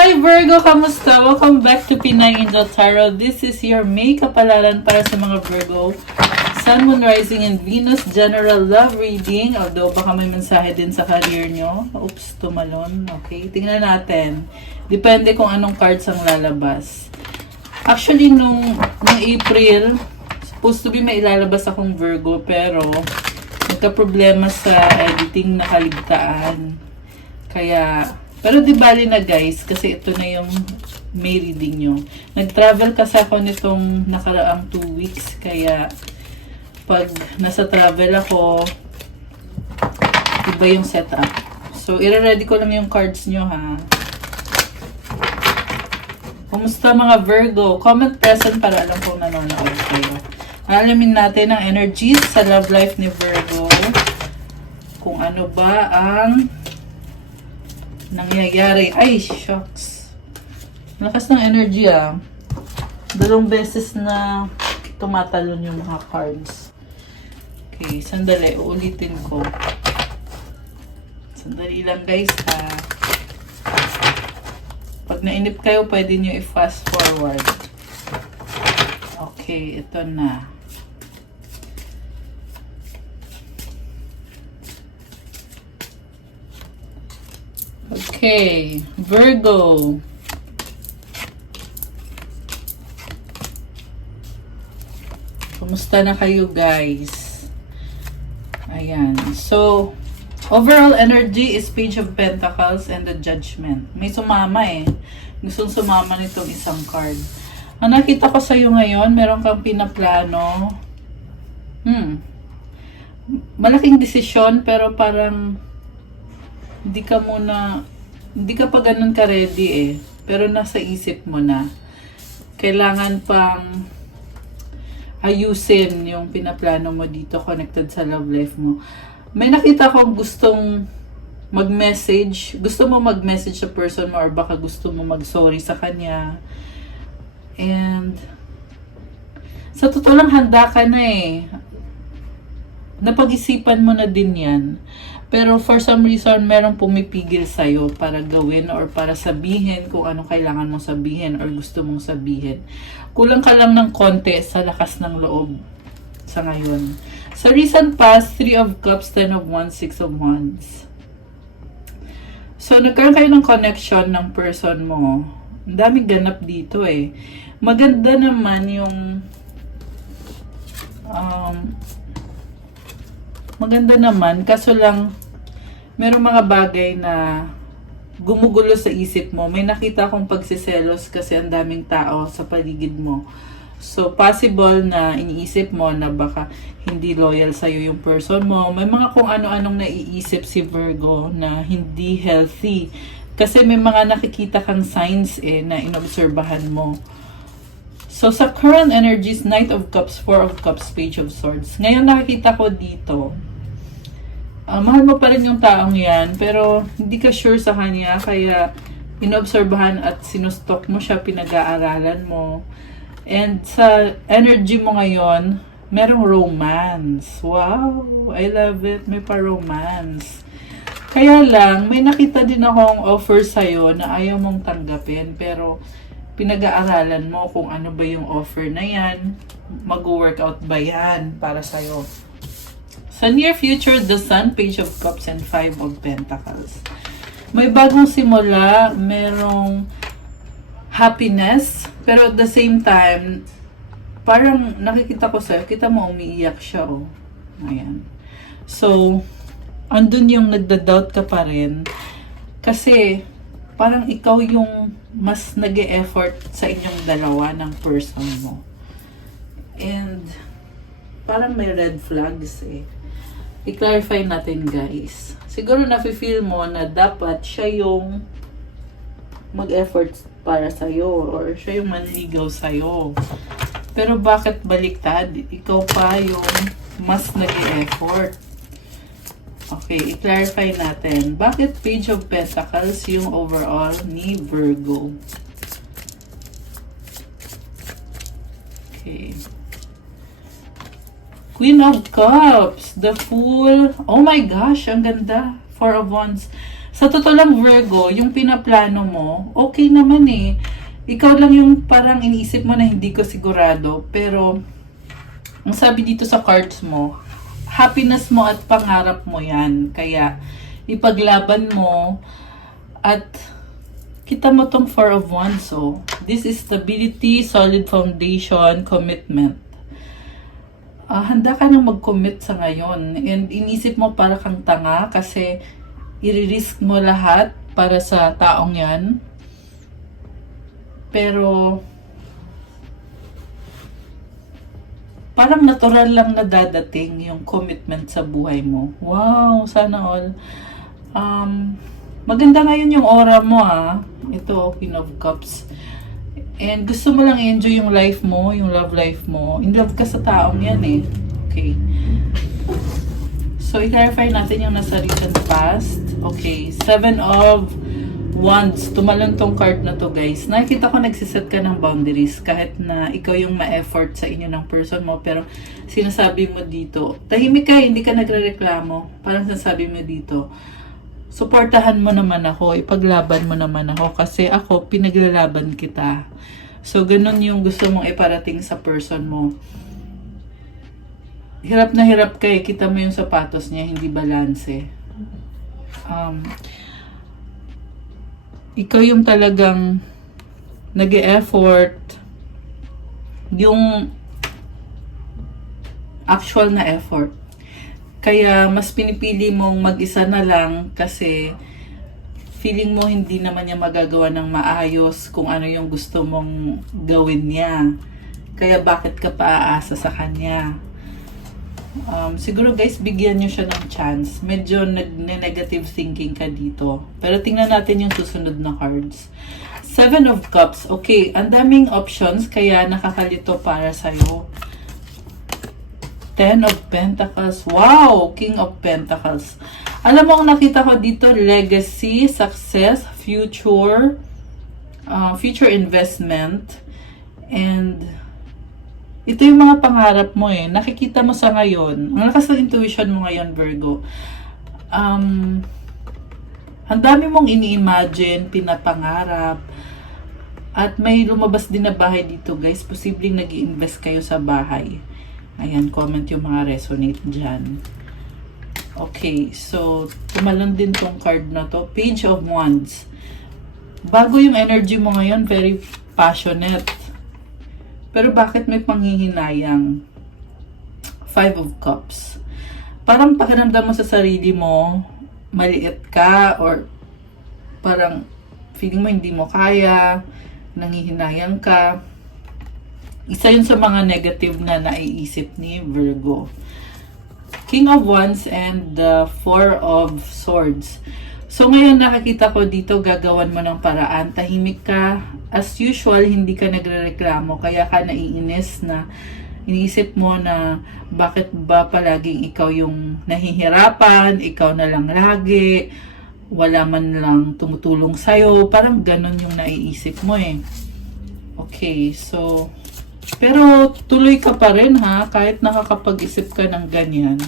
Hi Virgo! Kamusta? Welcome back to Pinay Angel Tarot. This is your May kapalaran para sa mga Virgo. Sun, Moon, Rising, and Venus General Love Reading. Although baka may mensahe din sa career nyo. Oops, tumalon. Okay, tingnan natin. Depende kung anong cards ang lalabas. Actually, nung April, supposed to be may ilalabas akong Virgo, pero nagka-problema sa editing na kaligtaan. Kaya, pero di bali na guys, kasi ito na yung May reading nyo. Nag-travel kasi ako nitong nakaraang 2 weeks, kaya pag nasa travel ako, iba yung setup. So, i-ready ko lang yung cards nyo ha. Kumusta mga Virgo? Comment present para alam kong nanonood kayo. Alamin natin ang energies sa love life ni Virgo. Kung ano ba ang nangyayari. Ay, shucks. Lakas ng energy ah. 2 beses na tumatalon yung mga cards. Okay, sandali. Uulitin ko. Sandali lang guys ha. Pag nainip kayo, pwede nyo i-fast forward. Okay, ito na. Okay, Virgo. Kumusta na kayo guys? Ayan. So, overall energy is Page of Pentacles and the Judgment. May sumama eh. Gustong sumama nitong isang card. Ang nakita ko sa'yo ngayon, meron kang pinaplano. Malaking desisyon, pero parang hindi ka pa ganun ka ready eh. Pero nasa isip mo na. Kailangan pang ayusin yung pinaplano mo dito connected sa love life mo. May nakita akong gustong mag-message. Gusto mo mag-message sa person mo or baka gusto mo mag-sorry sa kanya. And sa totoo lang handa ka na eh. Napag-isipan mo na din yan. Pero for some reason, merong pumipigil sa'yo para gawin or para sabihin kung anong kailangan mong sabihin or gusto mong sabihin. Kulang ka lang ng konti sa lakas ng loob sa ngayon. Sa recent past, 3 of Cups, 10 of Wands, 6 of Wands. So, nagkaroon kayo ng connection ng person mo. Ang daming ganap dito eh. Maganda naman yung maganda naman, kaso lang merong mga bagay na gumugulo sa isip mo. May nakita akong pagsiselos kasi ang daming tao sa paligid mo. So, possible na iniisip mo na baka hindi loyal sa'yo yung person mo. May mga kung ano-anong naiisip si Virgo na hindi healthy. Kasi may mga nakikita kang signs eh na inobserbahan mo. So, sa current energies, Knight of Cups, 4 of Cups, Page of Swords. Ngayon nakikita ko dito, mahal mo pa rin yung taong yan, pero hindi ka sure sa kanya, kaya inobserbahan at sinustok mo siya, pinag-aaralan mo. And sa energy mo ngayon, merong romance. Wow! I love it. May pa-romance. Kaya lang, may nakita din akong offer sa'yo na ayaw mong tanggapin, pero pinag-aaralan mo kung ano ba yung offer na yan, mag-workout ba yan para sa'yo. Sa near future, the Sun, Page of Cups, and 5 of Pentacles. May bagong simula, merong happiness, pero at the same time, parang nakikita ko sa'yo, kita mo umiiyak siya, oh. Ayan. So, andun yung nagda-doubt ka pa rin. Kasi, parang ikaw yung mas nag-e-effort sa inyong dalawa ng person mo. And, parang may red flags eh. I-clarify natin guys. Siguro nafe-feel mo na dapat siya yung mag-effort para sa'yo or siya yung manligaw sa'yo. Pero bakit baliktad? Ikaw pa yung mas nag-e-effort. Okay, i-clarify natin. Bakit Page of Pentacles yung overall ni Virgo? Okay. Queen of Cups, the Fool. Oh my gosh, ang ganda. Four of Wands. Sa totoo lang, Virgo, yung pinaplano mo, okay naman eh. Ikaw lang yung parang iniisip mo na hindi ko sigurado. Pero, ang sabi dito sa cards mo, happiness mo at pangarap mo yan. Kaya, ipaglaban mo at kita mo tong Four of Wands. So, this is stability, solid foundation, commitment. Handa ka nang mag-commit sa ngayon. And inisip mo para kang tanga kasi i-risk mo lahat para sa taong yan. Pero parang natural lang na dadating yung commitment sa buhay mo. Wow, sana all. Maganda ngayon yung aura mo Ito, Queen of Cups. And gusto mo lang enjoy yung life mo, yung love life mo. In love ka sa taong yan eh. Okay. So, i-clarify natin yung nasa recent past. Okay. Seven of Wands. Tumalon tong card na to, guys. Nakikita ko nagsiset ka ng boundaries kahit na ikaw yung ma-effort sa inyo ng person mo. Pero, sinasabi mo dito, tahimik ka, hindi ka nagre-reklamo. Parang sinasabi mo dito, suportahan mo naman ako, ipaglaban mo naman ako kasi ako, pinaglalaban kita. So, ganun yung gusto mong iparating sa person mo. Hirap na hirap ka kita mo yung sapatos niya, hindi balanse. Ikaw yung talagang nag-e-effort, yung actual na effort. Kaya mas pinipili mong mag-isa na lang kasi feeling mo hindi naman niya magagawa ng maayos kung ano yung gusto mong gawin niya. Kaya bakit ka pa aasa sa kanya? Siguro guys, bigyan niyo siya ng chance. Medyo negative thinking ka dito. Pero tingnan natin yung susunod na cards. Seven of Cups. Okay, ang daming options kaya nakakalito para sa'yo. Ten of Pentacles. Wow! King of Pentacles. Alam mo, ang nakita ko dito, legacy, success, future, future investment, and ito yung mga pangarap mo eh. Nakikita mo sa ngayon. Ang lakas ng intuition mo ngayon, Virgo. Ang dami mong ini-imagine, pinapangarap, at may lumabas din na bahay dito, guys. Posibleng nag-i-invest kayo sa bahay. Ayan, comment yung mga resonate dyan. Okay, so, tumalon din tong card na to. Page of Wands. Bago yung energy mo ngayon, very passionate. Pero bakit may panghihinayang? Five of Cups. Parang pakiramdam mo sa sarili mo, maliit ka, or parang feeling mo hindi mo kaya, nanghihinayang ka. Isa yun sa mga negative na naiisip ni Virgo. King of Wands and the Four of Swords. So ngayon nakakita ko dito, gagawan mo ng paraan. Tahimik ka. As usual, hindi ka nagrereklamo. Kaya ka naiinis na iniisip mo na bakit ba palaging ikaw yung nahihirapan, ikaw na lang lagi, wala man lang tumutulong sa'yo. Parang ganun yung naiisip mo eh. Okay, so pero tuloy ka pa rin kahit nakakapag-isip ka ng ganyan.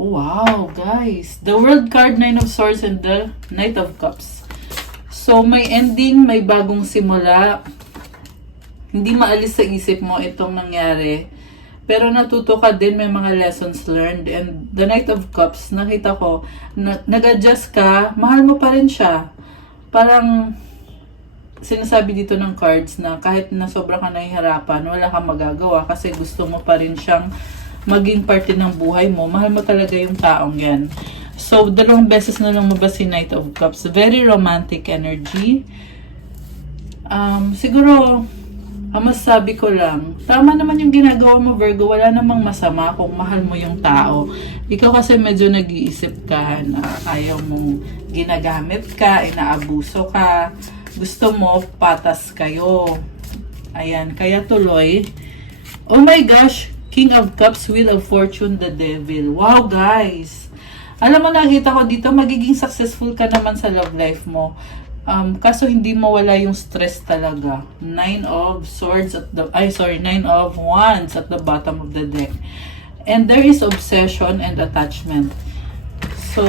Wow, guys. The World card, Nine of Swords, and the Knight of Cups. So, may ending, may bagong simula. Hindi maalis sa isip mo itong nangyari. Pero natuto ka din, may mga lessons learned. And the Knight of Cups, nakita ko, nag-adjust ka, mahal mo pa rin siya. Parang sinasabi dito ng cards na kahit na sobra ka nahihirapan, wala kang magagawa kasi gusto mo pa rin siyang maging parte ng buhay mo. Mahal mo talaga yung taong yan. So, 2 beses na lang mabas si Knight of Cups. Very romantic energy. Siguro, ang masasabi ko lang, tama naman yung ginagawa mo, Virgo. Wala namang masama kung mahal mo yung tao. Ikaw kasi medyo nag-iisip ka na ayaw mong ginagamit ka, inaabuso ka. Gusto mo, patas kayo. Ayan, kaya tuloy. Oh my gosh, King of Cups, Wheel of Fortune, the Devil. Wow, guys. Alam mo, nakita ko dito, magiging successful ka naman sa love life mo. Kaso hindi mo wala yung stress talaga. Nine of Wands at the bottom of the deck. And there is obsession and attachment. So,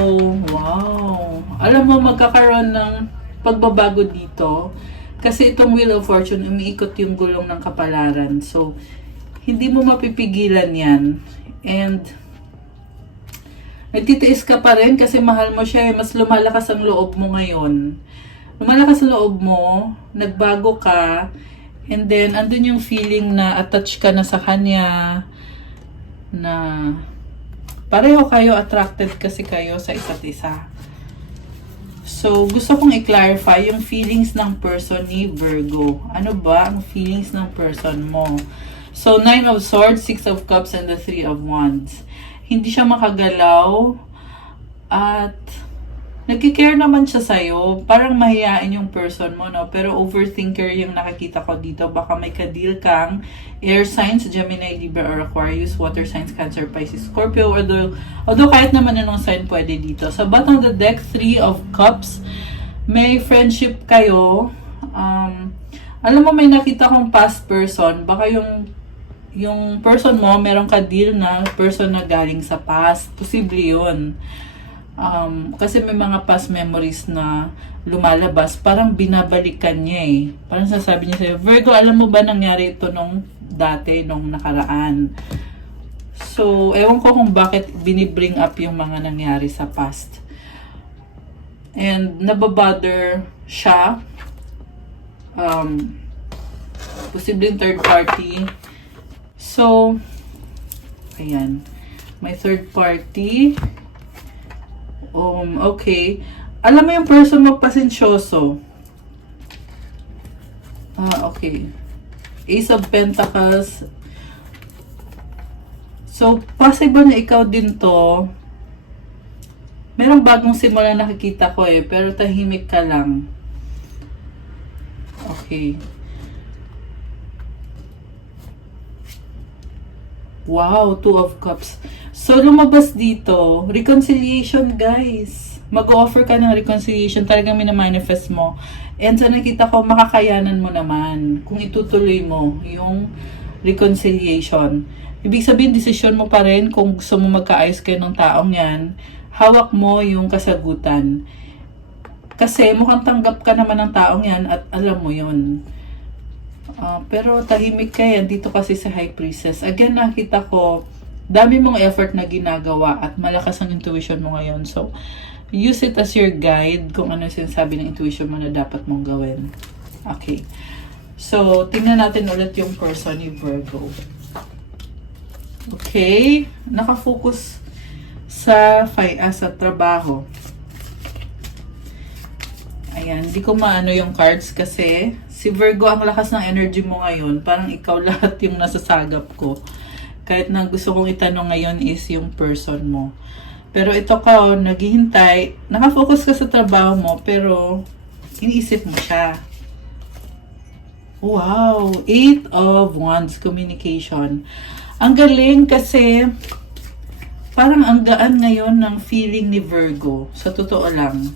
wow. Alam mo, magkakaroon ng pagbabago dito. Kasi itong Wheel of Fortune, umiikot yung gulong ng kapalaran. So, hindi mo mapipigilan yan. And, nagtitiis ka pa rin kasi mahal mo siya. Mas lumalakas ang loob mo ngayon. Lumalakas ang loob mo, nagbago ka, and then, andun yung feeling na attached ka na sa kanya, na pareho kayo, attracted kasi kayo sa isa't isa. So, gusto kong i-clarify yung feelings ng person ni Virgo. Ano ba ang feelings ng person mo? So, 9 of Swords, 6 of Cups, and the 3 of Wands. Hindi siya makagalaw at nagki-care naman siya sa'yo. Parang mahihain yung person mo, no? Pero overthinker yung nakikita ko dito. Baka may kadil kang air signs, Gemini, Libra, or Aquarius, water signs, Cancer, Pisces, Scorpio. Although kahit naman anong sign pwede dito. Sa bottom of the deck, 3 of Cups. May friendship kayo. Alam mo, may nakita kong past person. Baka yung person mo, meron ka deal na person na galing sa past. Posible yun. Kasi may mga past memories na lumalabas, parang binabalikan niya eh. Parang sasabi niya sa'yo, Virgo, alam mo ba nangyari ito nung dati, nung nakaraan? So, ewan ko kung bakit binibring up yung mga nangyari sa past. And, nababother siya. Posibleng third party. So, ayan. May third party. Okay. Alam mo yung person mo pasensyoso. Okay. Ace of Pentacles. So, possible na ikaw din to. Merong bagong simula nakikita ko eh, pero tahimik ka lang. Okay. Wow, 2 of Cups. So, lumabas dito, reconciliation, guys. Mag-offer ka ng reconciliation, talagang minamanifest mo. And sa nakita ko, makakayanan mo naman kung itutuloy mo yung reconciliation. Ibig sabihin, desisyon mo pa rin kung gusto mo magkaayos kayo ng taong yan. Hawak mo yung kasagutan. Kasi mukhang tanggap ka naman ng taong yan at alam mo yun. Pero tahimik ka yan dito kasi sa High Priestess. Again, nakita ko, dami mong effort na ginagawa at malakas ang intuition mo ngayon. So, use it as your guide kung ano sinasabi ng intuition mo na dapat mong gawin. Okay. So, tingnan natin ulit yung person ni Virgo. Okay. Nakafocus sa trabaho. Ayan. Hindi ko maano yung cards kasi si Virgo, ang lakas ng energy mo ngayon. Parang ikaw lahat yung nasasagap ko. Kahit na gusto kong itanong ngayon is yung person mo. Pero ito ka, naghihintay, nakafocus ka sa trabaho mo, pero iniisip mo siya. Wow! 8 of Wands, communication. Ang galing kasi parang ang gaan ngayon ng feeling ni Virgo. Sa totoo lang.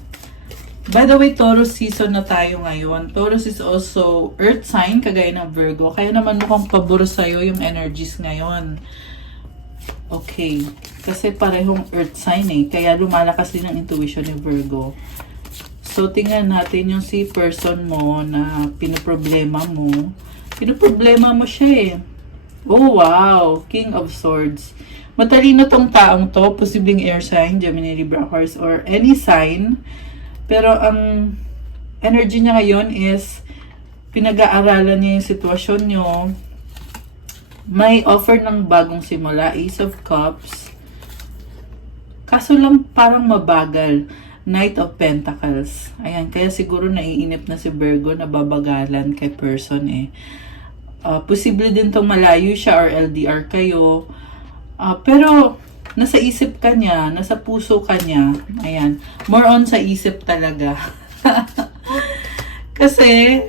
By the way, Taurus season na tayo ngayon. Taurus is also earth sign, kagaya ng Virgo. Kaya naman mukhang pabor sa'yo yung energies ngayon. Okay. Kasi parehong earth sign eh. Kaya lumalakas din ang intuition ni Virgo. So, tingnan natin yung si person mo na pinoproblema mo. Pinoproblema mo siya eh. Oh, wow. King of Swords. Matalino tong taong to. Posibleng air sign, Gemini, Libra, Aquarius, or any sign. Pero ang energy niya ngayon is pinag-aaralan niya yung sitwasyon niyo. May offer ng bagong simula, Ace of Cups. Kaso lang parang mabagal, Knight of Pentacles. Ayan, kaya siguro naiinip na si Virgo, nababagalan kay person eh. Posible din tong malayo siya or LDR kayo. Pero nasa isip ka niya, nasa puso ka niya. Ayan. More on sa isip talaga. Kasi,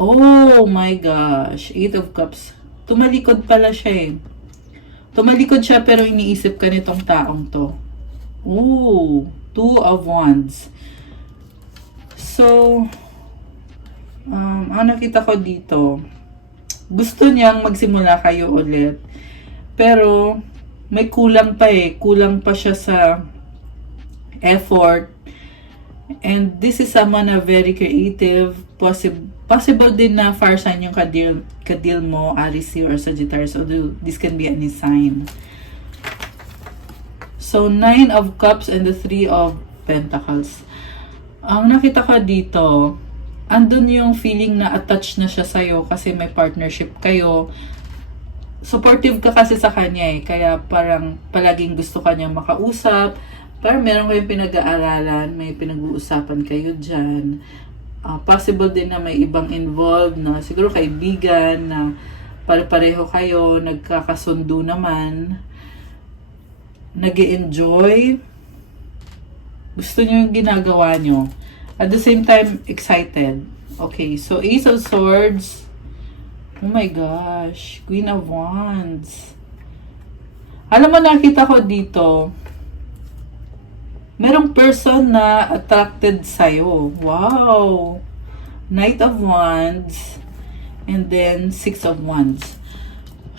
oh my gosh, 8 of Cups. Tumalikod pala siya eh. Tumalikod siya pero iniisip ka nitong taong to. Oh, 2 of Wands. So, ang nakita ko dito, gusto niyang magsimula kayo ulit. Pero, may kulang pa eh. Kulang pa siya sa effort. And this is someone na very creative. Possible din na fire sign yung kadil mo, Aries, Leo, or Sagittarius. Although this can be any sign. So, 9 of Cups and the 3 of Pentacles. Ang nakita ko dito, andun yung feeling na attached na siya sa'yo kasi may partnership kayo. Supportive ka kasi sa kanya eh. Kaya parang palaging gusto kanya makausap. Parang meron kayong pinag-aaralan, may pinag-uusapan kayo dyan. Possible din na may ibang involved na siguro kaibigan na pare-pareho kayo, nagkakasundo naman, nag-e-enjoy, gusto nyo yung ginagawa nyo. At the same time, excited. Okay, so Ace of Swords, oh my gosh, Queen of Wands. Alam mo, nakita ko dito, merong person na attracted sa'yo. Wow! Knight of Wands. And then, 6 of Wands.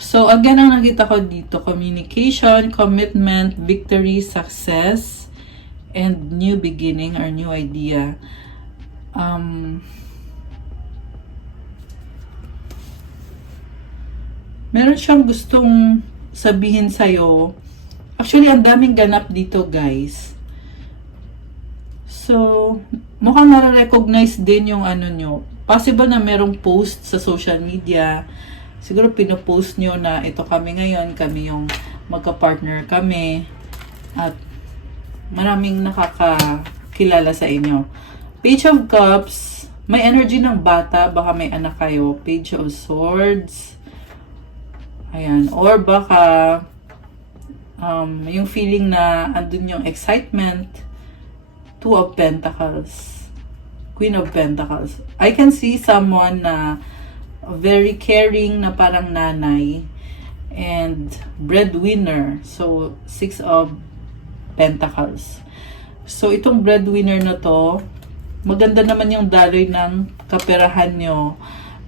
So, again, ang nakita ko dito, communication, commitment, victory, success, and new beginning or new idea. Meron siyang gustong sabihin sa'yo. Actually, ang daming ganap dito, guys. So, mukhang nare-recognize din yung ano nyo. Possible na merong post sa social media. Siguro pinopost nyo na ito kami ngayon, kami yung magka-partner kami. At maraming nakakakilala sa inyo. Page of Cups, may energy ng bata, baka may anak kayo. Page of Swords. Ayan. Or baka yung feeling na andun yung excitement. 2 of Pentacles. Queen of Pentacles. I can see someone na very caring na parang nanay. And breadwinner. So, 6 of Pentacles. So, itong breadwinner na to, maganda naman yung daloy ng kaperahan nyo.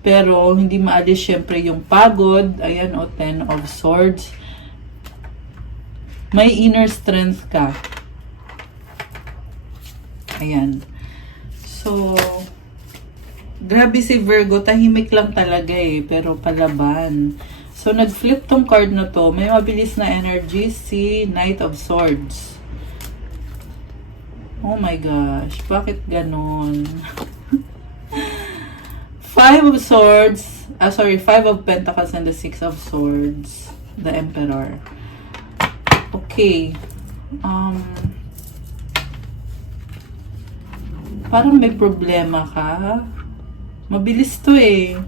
Pero, hindi maalis syempre yung pagod. Ayan, o 10 of Swords. May inner strength ka. Ayan. So, grabe si Virgo. Tahimik lang talaga eh. Pero palaban. So, nag-flip tong card na to. May mabilis na energy. Si Knight of Swords. Oh my gosh. Bakit ganon? 5 of Swords. 5 of Pentacles and the 6 of Swords. The Emperor. Okay. Parang may problema ka. Mabilis to eh.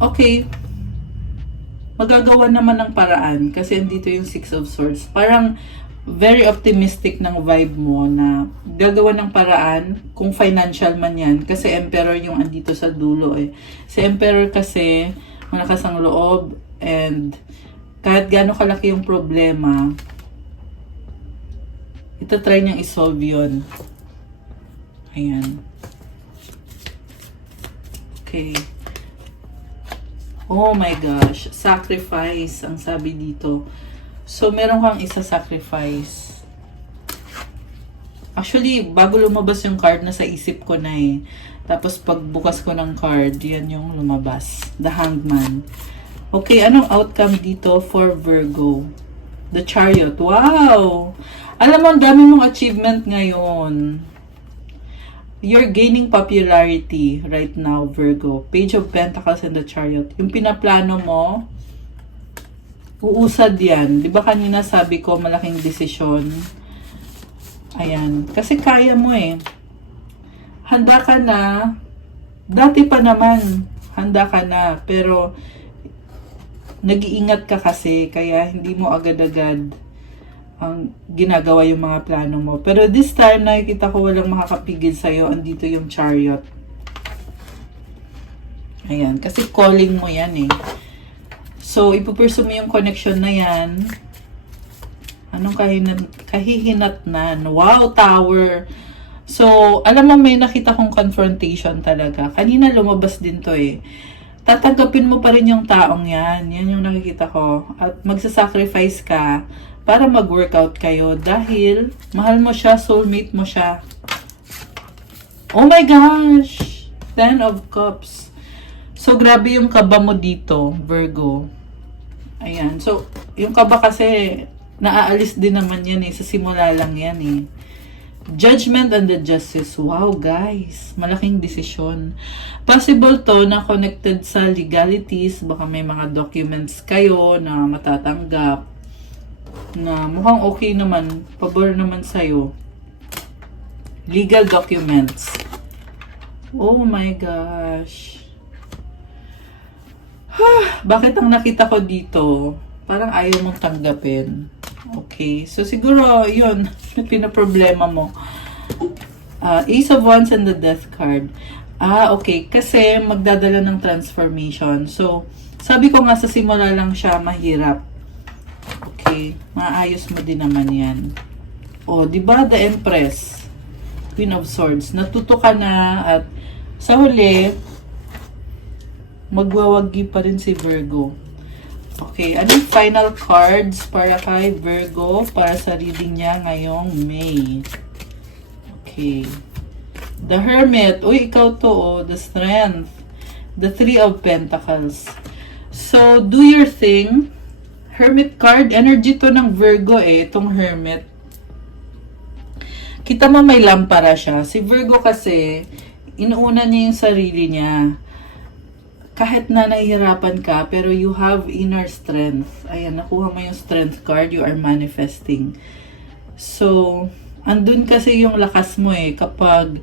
Okay. Magagawa naman ng paraan kasi andito yung 6 of Swords. Parang very optimistic ng vibe mo na gagawa ng paraan kung financial man yan. Kasi Emperor yung andito sa dulo eh. Si Emperor kasi malakas ang loob and kahit gaano kalaki yung problema, ito try niyang isolve yun. Ayan. Okay. Oh my gosh. Sacrifice ang sabi dito. So, meron kang isa-sacrifice. Actually, bago lumabas yung card, nasa isip ko na eh. Tapos, pagbukas ko ng card, yan yung lumabas. The Hangman. Okay, anong outcome dito for Virgo? The Chariot. Wow! Alam mo, ang dami mong achievement ngayon. You're gaining popularity right now, Virgo. Page of Pentacles and the Chariot. Yung pinaplano mo, uusad yan. Di ba kanina sabi ko, malaking desisyon. Ayan. Kasi kaya mo eh. Handa ka na. Dati pa naman, handa ka na. Pero, nag-iingat ka kasi, kaya hindi mo agad-agad ang ginagawa yung mga plano mo. Pero this time, nakikita ko walang makakapigil sa'yo. Andito yung Chariot. Ayan. Kasi calling mo yan eh. So, ipupursu mo yung connection na yan. Anong kahihinatnan? Wow, Tower! So, alam mo, may nakita kong confrontation talaga. Kanina lumabas din to eh. tatanggapin mo pa rin yung taong yan. Yan yung nakikita ko. At magsasacrifice ka para mag-workout kayo dahil mahal mo siya, soulmate mo siya. Oh my gosh! 10 of Cups. So, grabe yung kaba mo dito, Virgo. Ayan. So, yung kaba kasi, naaalis din naman yan eh. Sa simula lang yan eh. Judgment and the Justice. Wow, guys. Malaking desisyon. Possible to na connected sa legalities. Baka may mga documents kayo na matatanggap. Na mukhang okay naman. Pabor naman sa'yo. Legal documents. Oh my gosh. Bakit ang nakita ko dito? Parang ayaw mong tanggapin. Okay. So, siguro, yun. Pinaproblema mo. Ace of Wands and the Death card. Okay. Kasi, magdadala ng transformation. So, sabi ko nga sa simula lang siya mahirap. Okay. Maayos mo din naman yan. Diba? The Empress. Queen of Swords. Natuto ka na at sa huli, magwawagi pa rin si Virgo. Okay, anong final cards para kay Virgo para sa reading niya ngayong May? Okay. The Hermit. Uy, ikaw to, the Strength. The Three of Pentacles. So, do your thing. Hermit card. Energy to ng Virgo itong Hermit. Kita mo may lampara siya. Si Virgo kasi, inuuna niya yung sarili niya. Kahit na nahihirapan ka, pero you have inner strength. Ayan, nakuha mo yung strength card, you are manifesting. So, andun kasi yung lakas mo kapag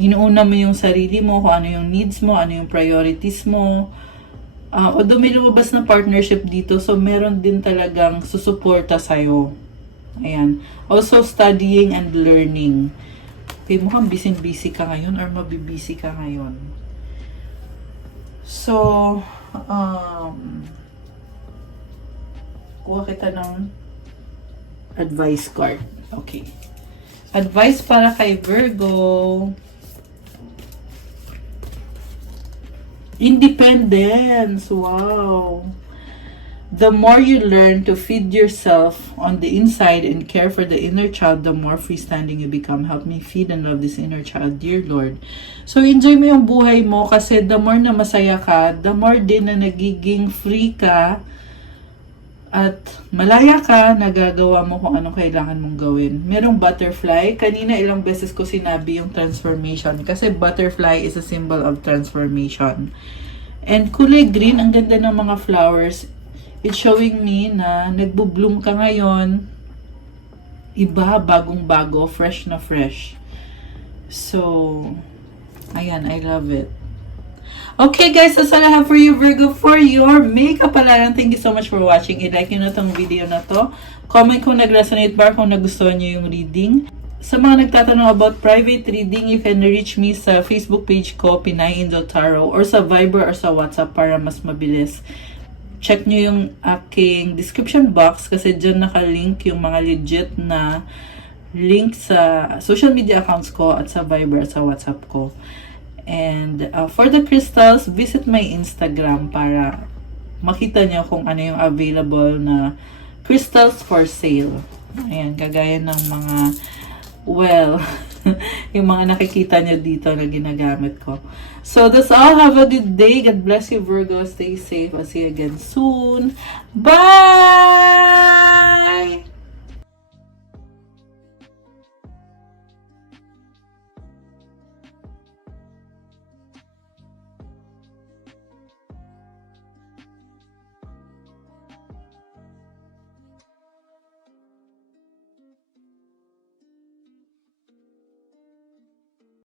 inuuna mo yung sarili mo, kung ano yung needs mo, ano yung priorities mo. Although may lumabas na partnership dito, so meron din talagang susuporta sa'yo. Ayan. Also, studying and learning. Okay, mukhang busy ka ngayon or mabibusy ka ngayon. So, kuha kita ng advice card. Okay. Advice para kay Virgo. Independence. Wow. The more you learn to feed yourself on the inside and care for the inner child, the more freestanding you become. Help me feed and love this inner child, dear Lord. So, enjoy mo yung buhay mo kasi the more na masaya ka, the more din na nagiging free ka at malaya ka, nagagawa mo kung anong kailangan mong gawin. Merong butterfly. Kanina ilang beses ko sinabi yung transformation kasi butterfly is a symbol of transformation. And kulay green, ang ganda ng mga flowers. It's showing me na nagbo-bloom ka ngayon. Iba, bagong-bago, fresh na fresh. So, ayan, I love it. Okay guys, that's all I have for you, Virgo, for your makeup palaran. Thank you so much for watching. I-like nyo na tong video na to. Comment kung nag-resonate ba, kung nagustuhan nyo yung reading. Sa mga nagtatanong about private reading, you can reach me sa Facebook page ko, Pinay Angel Tarot, or sa Viber or sa WhatsApp para mas mabilis. Check nyo yung aking description box kasi dyan nakalink yung mga legit na link sa social media accounts ko at sa Viber at sa WhatsApp ko. And for the crystals, visit my Instagram para makita nyo kung ano yung available na crystals for sale. Ayan, kagaya ng mga, yung mga nakikita nyo dito na ginagamit ko. So, that's all. Have a good day. God bless you, Virgo. Stay safe. I'll see you again soon. Bye!